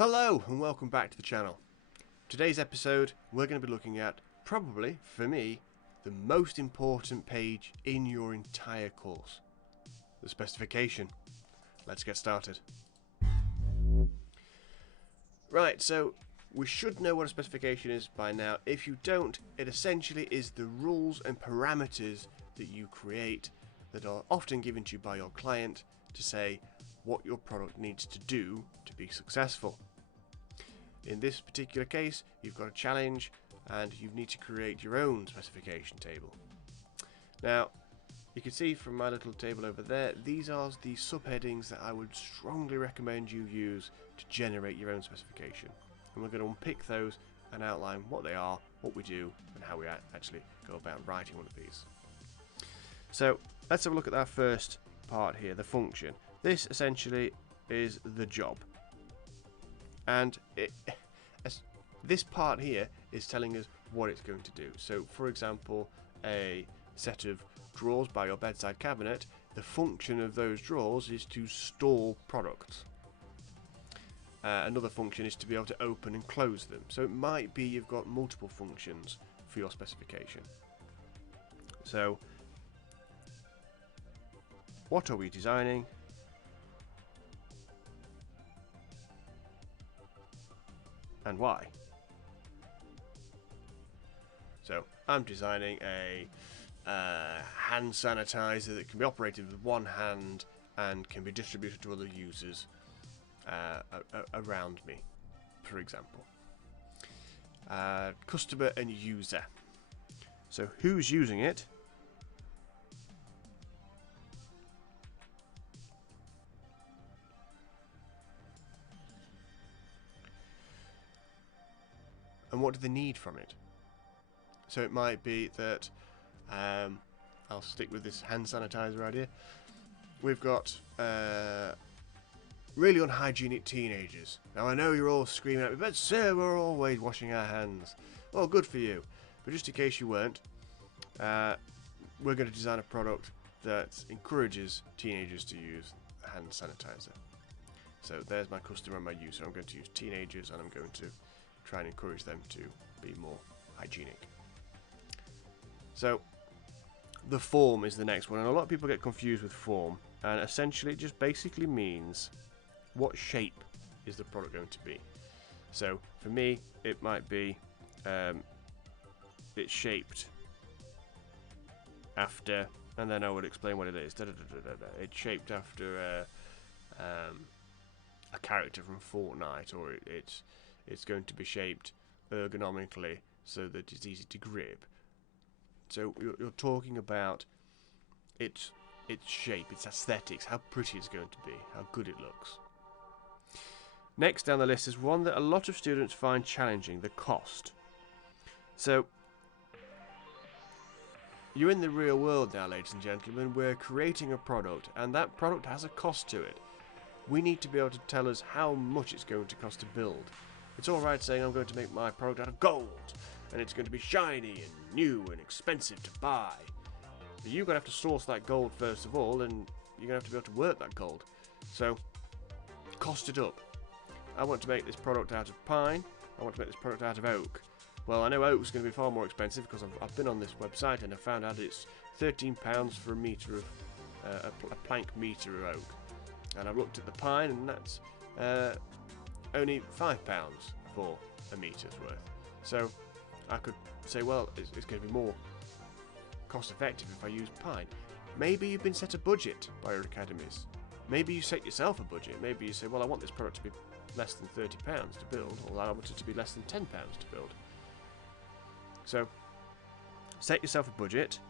Hello and welcome back to the channel. Today's episode we're going to be looking at, probably, for me, the most important page in your entire course. The specification. Let's get started. Right, so we should know what a specification is by now. If you don't, it essentially is the rules and parameters that you create that are often given to you by your client to say what your product needs to do to be successful. In this particular case, you've got a challenge and you need to create your own specification table. Now, you can see from my little table over there, these are the subheadings that I would strongly recommend you use to generate your own specification. And we're going to unpick those and outline what they are, what we do, and how we actually go about writing one of these. So, let's have a look at our first part here, the function. This essentially is the job. And this part here is telling us what it's going to do. So, for example, a set of drawers by your bedside cabinet, the function of those drawers is to store products. Another function is to be able to open and close them. So it might be you've got multiple functions for your specification. So, what are we designing? And why? So I'm designing a hand sanitizer that can be operated with one hand and can be distributed to other users around me, for example. Customer and user. So who's using it? And what do they need from it? So it might be that, I'll stick with this hand sanitizer idea. We've got really unhygienic teenagers. Now I know you're all screaming at me, but sir, we're always washing our hands. Well, good for you. But just in case you weren't, we're going to design a product that encourages teenagers to use hand sanitizer. So there's my customer and my user. I'm going to use teenagers and I'm going to try and encourage them to be more hygienic. So the form is the next one, and a lot of people get confused with form, and essentially it just basically means what shape is the product going to be. So for me it might be it's shaped after, and then I would explain what it is. It's shaped after a character from Fortnite, or it's going to be shaped ergonomically so that it's easy to grip. So you're talking about its shape, its aesthetics, how pretty it's going to be, how good it looks. Next down the list is one that a lot of students find challenging, the cost. So you're in the real world now, ladies and gentlemen. We're creating a product, and that product has a cost to it. We need to be able to tell us how much it's going to cost to build. It's alright saying I'm going to make my product out of gold, and it's going to be shiny and new and expensive to buy. But you're going to have to source that gold first of all, and you're going to have to be able to work that gold. So, cost it up. I want to make this product out of pine. I want to make this product out of oak. Well, I know oak's going to be far more expensive because I've been on this website and I found out it's £13 for a metre of a plank metre of oak. And I've looked at the pine, and that's only £5 for a metre's worth. So I could say, well, it's going to be more cost effective if I use pine. Maybe you've been set a budget by your academies. Maybe you set yourself a budget. Maybe you say, well, I want this product to be less than £30 to build, or I want it to be less than £10 to build. So set yourself a budget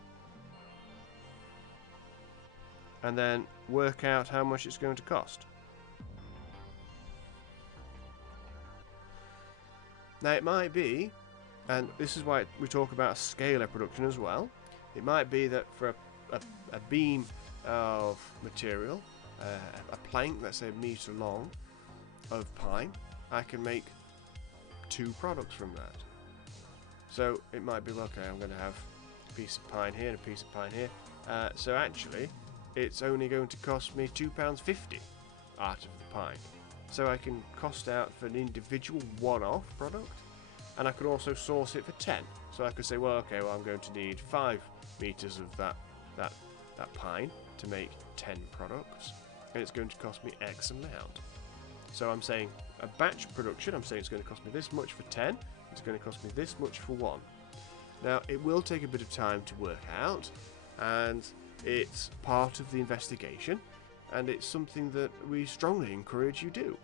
and then work out how much it's going to cost. Now it might be, and this is why we talk about scale of production as well, it might be that for a beam of material, a plank, let's say a metre long, of pine, I can make 2 products from that. So it might be, okay, I'm going to have a piece of pine here and a piece of pine here. So actually, it's only going to cost me £2.50 out of the pine. So I can cost out for an individual one-off product, and I could also source it for 10. So I could say, well, okay, well, I'm going to need 5 meters of that pine to make 10 products, and it's going to cost me X amount. So I'm saying a batch production, I'm saying it's going to cost me this much for 10, it's going to cost me this much for 1. Now, it will take a bit of time to work out, and it's part of the investigation, and it's something that we strongly encourage you do,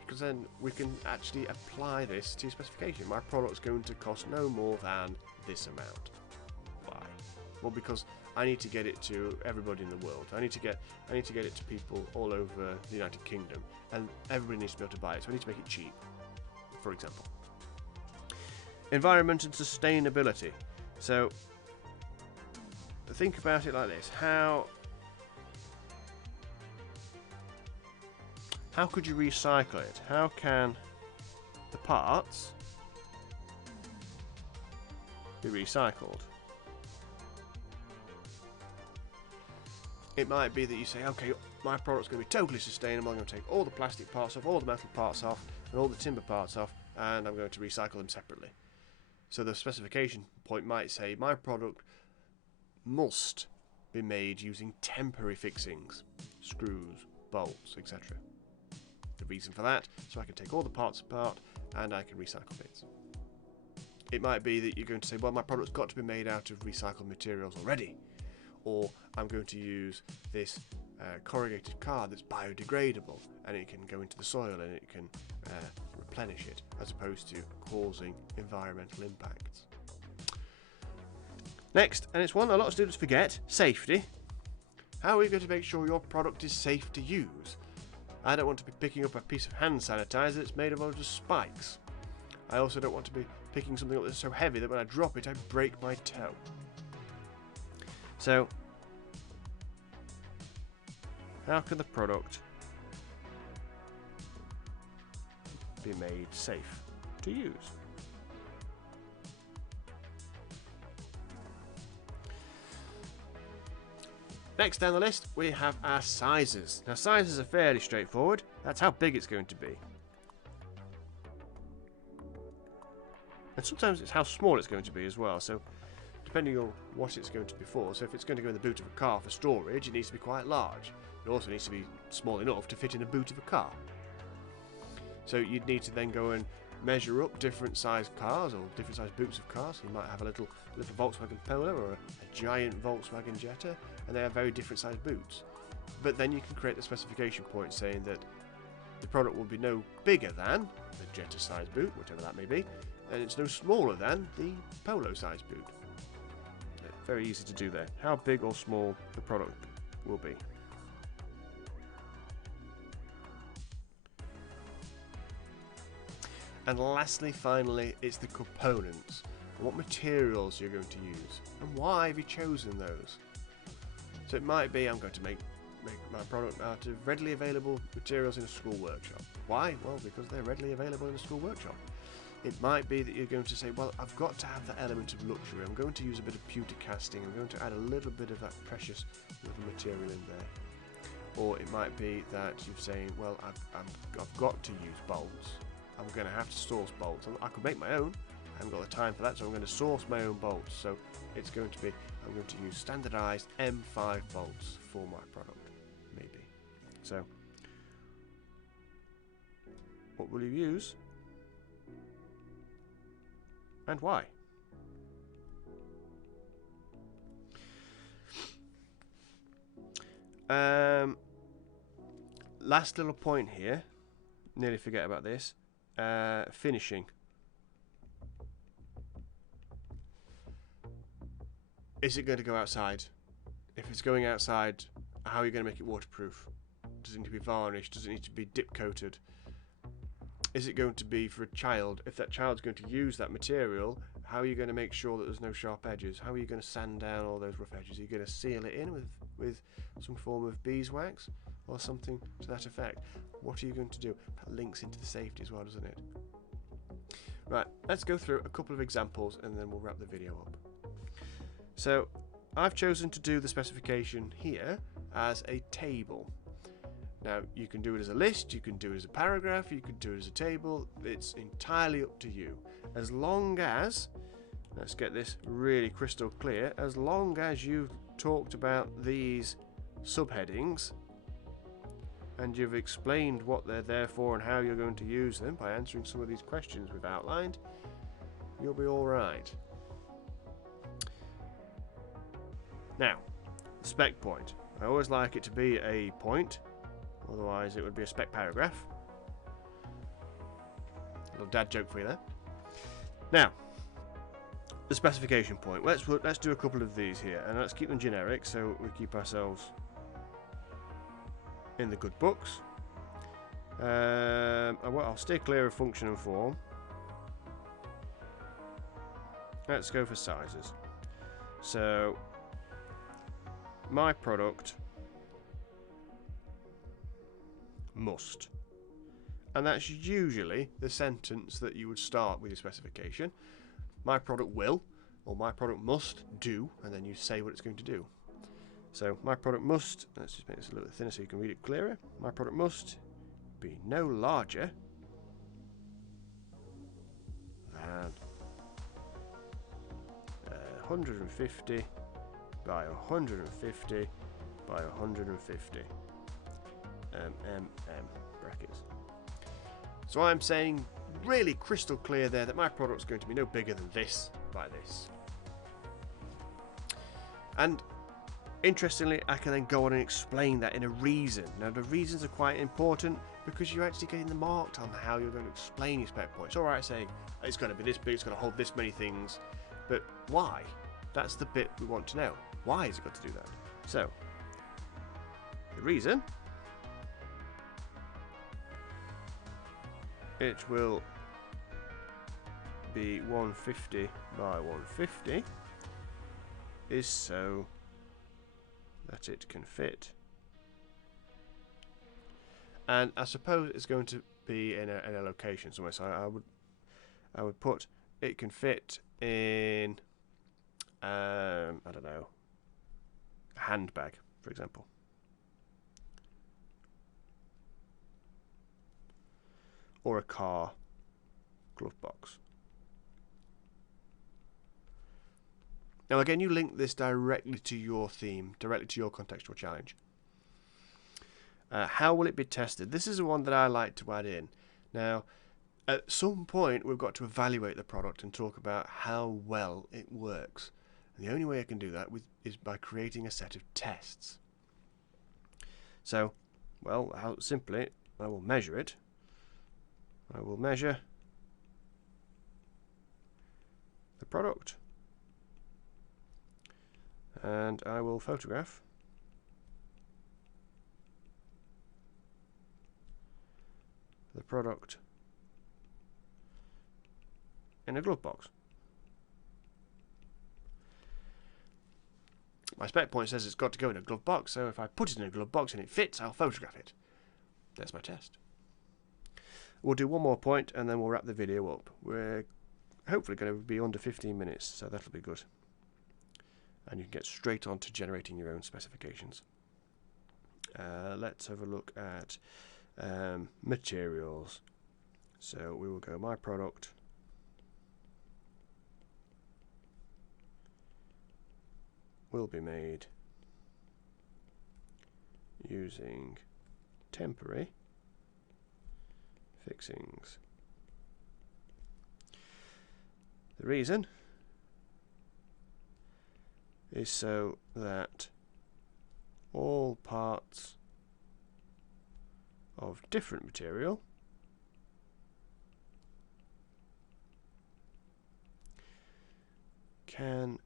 because then we can actually apply this to your specification. My product's going to cost no more than this amount. Why? Well, because I need to get it to everybody in the world. I need to get it to people all over the United Kingdom, and everybody needs to be able to buy it. So I need to make it cheap, for example. Environment and sustainability. So think about it like this: how could you recycle it? How can the parts be recycled? It might be that you say, okay, my product's going to be totally sustainable. I'm going to take all the plastic parts off, all the metal parts off, and all the timber parts off, and I'm going to recycle them separately. So the specification point might say, my product must be made using temporary fixings, screws, bolts, etc. The reason for that, so I can take all the parts apart and I can recycle bits. It might be that you're going to say, well, my product's got to be made out of recycled materials already, or I'm going to use this corrugated card that's biodegradable, and it can go into the soil and it can replenish it, as opposed to causing environmental impacts. Next, and it's one a lot of students forget, safety. How are you going to make sure your product is safe to use? I don't want to be picking up a piece of hand sanitizer that's made of all just spikes. I also don't want to be picking something up that's so heavy that when I drop it I break my toe. So, how can the product be made safe to use? Next down the list, we have our sizes. Now, sizes are fairly straightforward. That's how big it's going to be. And sometimes it's how small it's going to be as well. So, depending on what it's going to be for. So, if it's going to go in the boot of a car for storage, it needs to be quite large. It also needs to be small enough to fit in the boot of a car. So, you'd need to then go and measure up different sized cars or different sized boots of cars. You might have a little Volkswagen Polo or a giant Volkswagen Jetta, and they have very different sized boots. But then you can create the specification point saying that the product will be no bigger than the Jetta sized boot, whatever that may be, and it's no smaller than the Polo sized boot. Very easy to do there. How big or small the product will be. And lastly, finally, it's the components. What materials you're going to use, and why have you chosen those? So it might be I'm going to make my product out of readily available materials in a school workshop. Why? Well, because they're readily available in a school workshop. It might be that you're going to say, well, I've got to have that element of luxury. I'm going to use a bit of pewter casting. I'm going to add a little bit of that precious little material in there. Or it might be that you're saying, well, I've got to use bolts. I'm going to have to source bolts. I could make my own. I haven't got the time for that, so I'm going to source my own bolts. So it's going to be, I'm going to use standardized M5 bolts for my product, maybe. So, what will you use? And why? Last little point here. Nearly forget about this. Finishing. Is it going to go outside? If it's going outside, how are you going to make it waterproof? Does it need to be varnished? Does it need to be dip coated? Is it going to be for a child? If that child's going to use that material, how are you going to make sure that there's no sharp edges? How are you going to sand down all those rough edges? Are you going to seal it in with some form of beeswax or something to that effect? What are you going to do? That links into the safety as well, doesn't it? Right, let's go through a couple of examples and then we'll wrap the video up. So, I've chosen to do the specification here as a table. Now, you can do it as a list, you can do it as a paragraph, you can do it as a table. It's entirely up to you. As long as, let's get this really crystal clear, as long as you've talked about these subheadings and you've explained what they're there for and how you're going to use them by answering some of these questions we've outlined, you'll be all right. Now, the spec point. I always like it to be a point, otherwise it would be a spec paragraph. A little dad joke for you there. Now, the specification point. Let's do a couple of these here, and let's keep them generic so we keep ourselves in the good books. I'll stay clear of function and form. Let's go for sizes. So, my product must. And that's usually the sentence that you would start with your specification. My product will, or my product must do, and then you say what it's going to do. So, my product must, let's just make this a little bit thinner so you can read it clearer. My product must be no larger than 150 by 150 by 150 brackets. So I'm saying really crystal clear there that my product's going to be no bigger than this by this. And interestingly, I can then go on and explain that in a reason. Now the reasons are quite important because you're actually getting the marked on how you're going to explain your spec point. It's alright saying it's going to be this big, it's going to hold this many things, but why? That's the bit we want to know. Why has it got to do that? So, the reason, it will be 150 by 150 is so that it can fit. And I suppose it's going to be in a location somewhere. So I would put it can fit in I don't know, a handbag, for example. Or a car glove box. Now again, you link this directly to your theme, directly to your contextual challenge. How will it be tested? This is the one that I like to add in. Now, at some point, we've got to evaluate the product and talk about how well it works. And the only way I can do that is by creating a set of tests. So, well, how simply, I will measure it. I will measure the product. And I will photograph the product in a glove box. My spec point says it's got to go in a glove box, so if I put it in a glove box and it fits, I'll photograph it. That's my test. We'll do one more point and then we'll wrap the video up. We're hopefully going to be under 15 minutes, so that'll be good. And you can get straight on to generating your own specifications. Let's have a look at materials. So we will go my product will be made using temporary fixings. The reason is so that all parts of different material can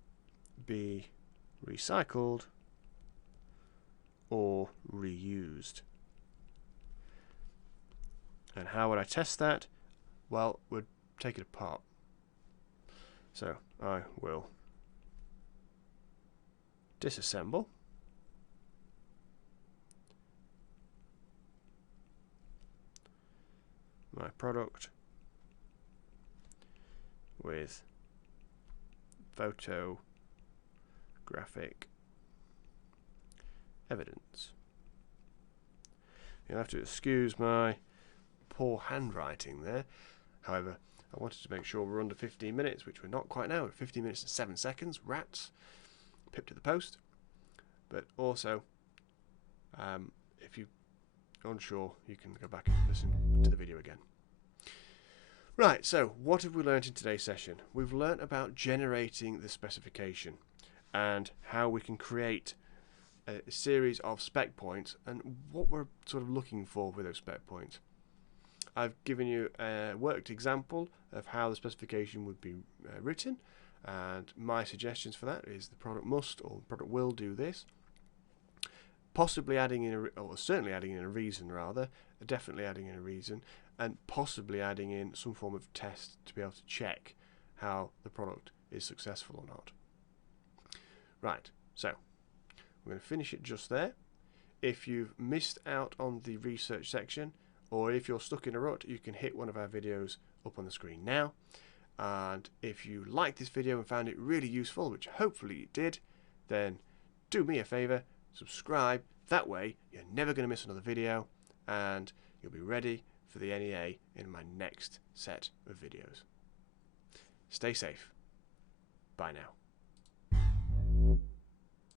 be recycled or reused. And how would I test that? Well, we'd take it apart. So I will disassemble my product with photographic evidence. You'll have to excuse my poor handwriting there. However, I wanted to make sure we're under 15 minutes, which we're not quite now. We're 15 minutes and 7 seconds. Rats. Pip to the post. But also, if you're unsure, you can go back and listen to the video again. Right, so what have we learnt in today's session? We've learnt about generating the specification and how we can create a series of spec points and what we're sort of looking for with those spec points. I've given you a worked example of how the specification would be written, and my suggestions for that is the product must or the product will do this. Possibly adding in or certainly adding in a reason rather, definitely adding in a reason, and possibly adding in some form of test to be able to check how the product is successful or not. Right, so we're going to finish it just there. If you've missed out on the research section, or if you're stuck in a rut, you can hit one of our videos up on the screen now. And if you liked this video and found it really useful, which hopefully you did, then do me a favour, subscribe. That way you're never going to miss another video and you'll be ready for the NEA in my next set of videos. Stay safe. Bye now.